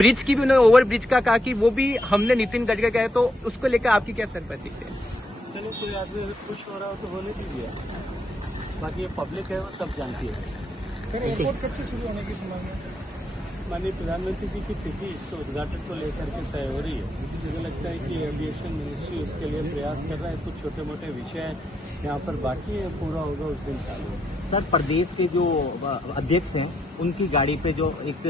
Bridge की भी उन्होंने ओवर ब्रिज का कहा कि वो भी हमने नितिन गडकरी कहा, तो उसको लेकर आपकी क्या सरपति है? चलो कोई आदमी खुश हो रहा हो तो होने दीजिए, बाकी ये पब्लिक है वो सब जानती है। सर एयरपोर्ट कब से शुरू होने की संभावना है? माननीय प्रधानमंत्री जी की तिथि इसके उद्घाटन को लेकर के तय हो रही है। मुझे लगता है कि एविएशन मिनिस्ट्री उसके लिए प्रयास कर रहा है। कुछ छोटे मोटे विषय यहाँ पर बाकी है, पूरा होगा उस दिन चालू। सर, प्रदेश के जो अध्यक्ष हैं उनकी गाड़ी पे जो एक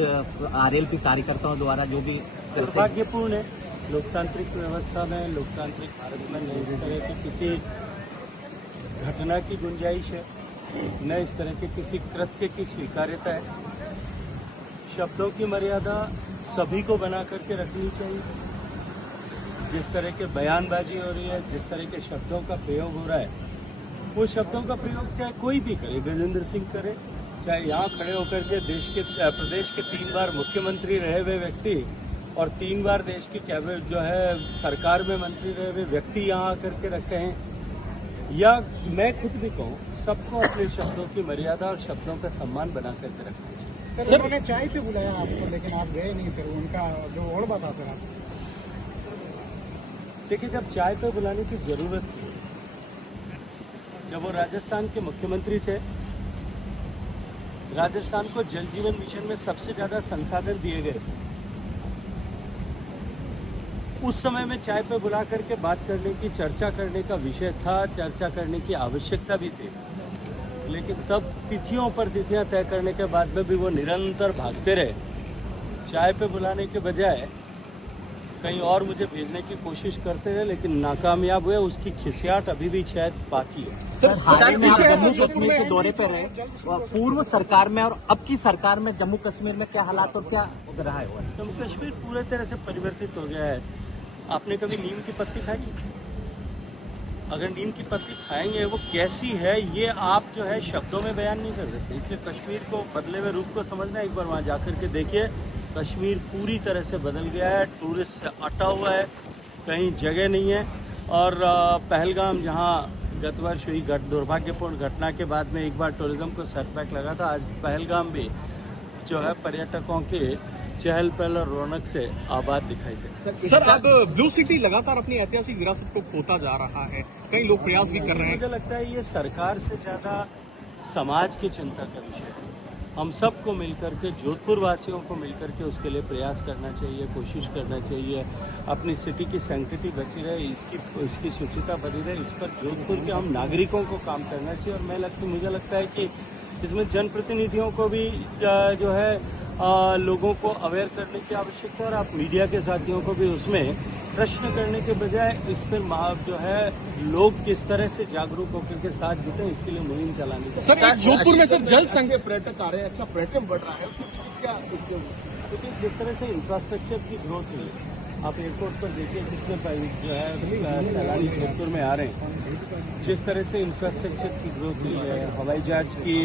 आरएलपी कार्यकर्ताओं द्वारा जो भी दुर्भाग्यपूर्ण है। लोकतांत्रिक व्यवस्था में, लोकतांत्रिक भारत में न इस तरह की किसी घटना की गुंजाइश है, न इस तरह के किसी कृत्य की स्वीकार्यता है। शब्दों की मर्यादा सभी को बना करके रखनी चाहिए। जिस तरह के बयानबाजी हो रही है, जिस तरह के शब्दों का प्रयोग हो रहा है, वो शब्दों का प्रयोग चाहे कोई भी करे, गजेंद्र सिंह करे, चाहे यहाँ खड़े होकर के प्रदेश के 3 बार मुख्यमंत्री रहे हुए व्यक्ति और 3 बार देश की कैबिनेट जो है सरकार में मंत्री रहे हुए व्यक्ति यहाँ आकर के रखे हैं, या मैं खुद भी कहूँ, सबको अपने शब्दों की मर्यादा और शब्दों का सम्मान बना करके रखना चाहिए। सर उन्होंने चाय पे बुलाया आपको, लेकिन आप गए नहीं सर, उनका जो और बता सर आप। देखिए, जब चाय पे बुलाने की जरूरत थी, जब वो राजस्थान के मुख्यमंत्री थे, राजस्थान को जल जीवन मिशन में सबसे ज्यादा संसाधन दिए गए, उस समय में चाय पे बुला करके बात करने की, चर्चा करने का विषय था, चर्चा करने की आवश्यकता भी थी। लेकिन तब तिथियों पर तिथियां तय करने के बाद में भी वो निरंतर भागते रहे। चाय पे बुलाने के बजाय कहीं और मुझे भेजने की कोशिश करते रहे, लेकिन नाकामयाब हुए। उसकी खिसियाट अभी भी शायद बाकी है। सर, हाल में आप जम्मू कश्मीर के दौरे पर रहे, पूर्व सरकार में और अब की सरकार में जम्मू कश्मीर में क्या हालात और क्या रहा है? जम्मू कश्मीर पूरे तरह से परिवर्तित हो गया है। आपने कभी नीम की पत्ती खाई? अगर नीम की पत्ती खाएंगे वो कैसी है, ये आप जो है शब्दों में बयान नहीं कर सकते। इसलिए कश्मीर को बदले हुए रूप को समझना, एक बार वहाँ जाकर के देखिए। कश्मीर पूरी तरह से बदल गया है, टूरिस्ट से अटा हुआ है, कहीं जगह नहीं है। और पहलगाम, जहाँ गत वर्ष हुई दुर्भाग्यपूर्ण घटना के बाद में एक बार टूरिज्म को सेटबैक लगा था, आज पहलगाम भी जो है पर्यटकों के चहल पहल और रौनक से आबाद दिखाई दे। सर, अब ब्लू सिटी लगातार अपनी ऐतिहासिक विरासत को खोता जा रहा है, कई लोग प्रयास भी कर रहे हैं। मुझे लगता है ये सरकार से ज्यादा समाज की चिंता का विषय है। हम सबको मिलकर के, जोधपुर वासियों को मिलकर के उसके लिए प्रयास करना चाहिए, कोशिश करना चाहिए। अपनी सिटी की सैंक्टिटी बची रहे, इसकी शुचिता बनी रहे, इस पर जोधपुर के हम नागरिकों को काम करना चाहिए। और मुझे लगता है कि इसमें जनप्रतिनिधियों को भी जो है लोगों को अवेयर करने की आवश्यकता है, और आप मीडिया के साथियों को भी उसमें प्रश्न करने के बजाय इस पर जो है लोग किस तरह से जागरूक होकर के साथ जुटे, इसके लिए मुहिम चलानी चाहिए। सर, जोधपुर में सर जल संघ पर्यटक आ रहे हैं, अच्छा पर्यटन बढ़ रहा है, क्या क्योंकि जिस तरह से इंफ्रास्ट्रक्चर की ग्रोथ हुई, आप एयरपोर्ट पर देखिए कितने जो है सैलानी जोधपुर में आ रहे हैं। जिस तरह से इंफ्रास्ट्रक्चर की ग्रोथ हुई है, हवाई जहाज की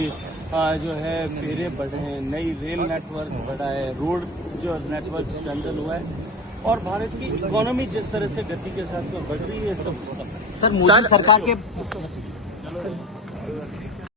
जो है फेरे बढ़े हैं, नई रेल नेटवर्क बढ़ा है, रोड जो नेटवर्क स्ट्रेंथन हुआ है, और भारत की इकोनॉमी जिस तरह से गति के साथ बढ़ रही है, सब सर, मोदी सरकार के